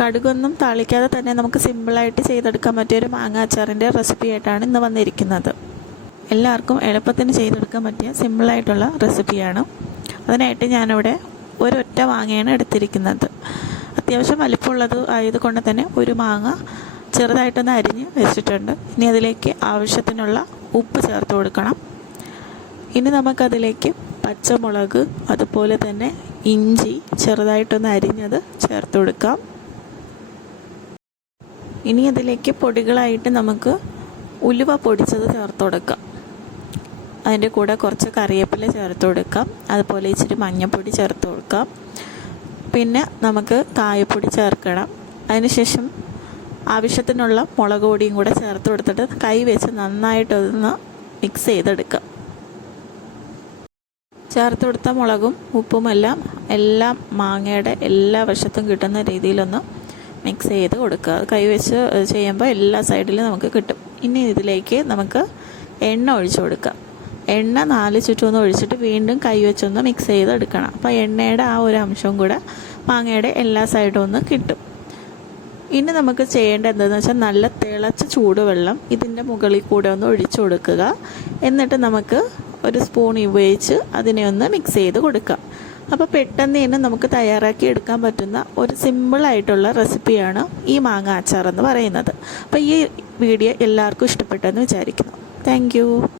കടുകൊന്നും താളിക്കാതെ തന്നെ നമുക്ക് സിമ്പിളായിട്ട് ചെയ്തെടുക്കാൻ പറ്റിയ ഒരു മാങ്ങ അച്ചാറിന്റെ റെസിപ്പി ആയിട്ടാണ് ഇന്ന് വന്നിരിക്കുന്നത്. എല്ലാവർക്കും എളുപ്പത്തിന് ചെയ്തെടുക്കാൻ പറ്റിയ സിമ്പിളായിട്ടുള്ള റെസിപ്പിയാണ്. അതിനായിട്ട് ഞാനിവിടെ ഒരൊറ്റ മാങ്ങയാണ് എടുത്തിരിക്കുന്നത്. അത്യാവശ്യം വലിപ്പമുള്ളത് ആയതുകൊണ്ട് തന്നെ ഒരു മാങ്ങ ചെറുതായിട്ടൊന്ന് അരിഞ്ഞ് വെച്ചിട്ടുണ്ട്. ഇനി അതിലേക്ക് ആവശ്യത്തിനുള്ള ഉപ്പ് ചേർത്ത് കൊടുക്കണം. ഇനി നമുക്കതിലേക്ക് പച്ചമുളക് അതുപോലെ തന്നെ ഇഞ്ചി ചെറുതായിട്ടൊന്ന് അരിഞ്ഞത് ചേർത്ത് കൊടുക്കാം. ഇനി അതിലേക്ക് പൊടികളായിട്ട് നമുക്ക് ഉലുവ പൊടിച്ചത് ചേർത്ത് കൊടുക്കാം. അതിന്റെ കൂടെ കുറച്ച് കറിവേപ്പില ചേർത്ത് കൊടുക്കാം. അതുപോലെ ഇച്ചിരി മഞ്ഞൾപ്പൊടി ചേർത്ത് കൊടുക്കാം. പിന്നെ നമുക്ക് കായപ്പൊടി ചേർക്കണം. അതിനുശേഷം ആവശ്യത്തിനുള്ള മുളക് പൊടിയും കൂടെ ചേർത്ത് കൊടുത്തിട്ട് കൈ വെച്ച് നന്നായിട്ടൊന്ന് മിക്സ് ചെയ്തെടുക്കാം. ചേർത്ത് കൊടുത്ത മുളകും ഉപ്പുമെല്ലാം എല്ലാം മാങ്ങയുടെ എല്ലാ വശത്തും കിട്ടുന്ന രീതിയിലൊന്ന് മിക്സ് ചെയ്ത് കൊടുക്കുക. അത് കൈവച്ച് ചെയ്യുമ്പോൾ എല്ലാ സൈഡിലും നമുക്ക് കിട്ടും. ഇനി ഇതിലേക്ക് നമുക്ക് എണ്ണ ഒഴിച്ചു കൊടുക്കാം എണ്ണ നാല് ചുറ്റുമൊന്ന് ഒഴിച്ചിട്ട് വീണ്ടും കൈവച്ചൊന്ന് മിക്സ് ചെയ്തെടുക്കണം അപ്പോൾ എണ്ണയുടെ ആ ഒരു അംശവും കൂടെ മാങ്ങയുടെ എല്ലാ സൈഡും ഒന്ന് കിട്ടും. ഇനി നമുക്ക് ചെയ്യേണ്ട എന്താണെന്ന് വെച്ചാൽ നല്ല തിളച്ച ചൂടുവെള്ളം ഇതിന്റെ മുകളിൽ കൂടെ ഒന്ന് ഒഴിച്ചു കൊടുക്കുക. എന്നിട്ട് നമുക്ക് ഒരു സ്പൂൺ ഉപയോഗിച്ച് അതിനെ ഒന്ന് മിക്സ് ചെയ്ത് കൊടുക്കാം. അപ്പോൾ പെട്ടെന്ന് തന്നെ നമുക്ക് തയ്യാറാക്കി എടുക്കാൻ പറ്റുന്ന ഒരു സിമ്പിളായിട്ടുള്ള റെസിപ്പിയാണ് ഈ മാങ്ങ അച്ചാർ എന്ന് പറയുന്നത്. അപ്പോൾ ഈ വീഡിയോ എല്ലാവർക്കും ഇഷ്ടപ്പെട്ടെന്ന് വിചാരിക്കുന്നു. താങ്ക്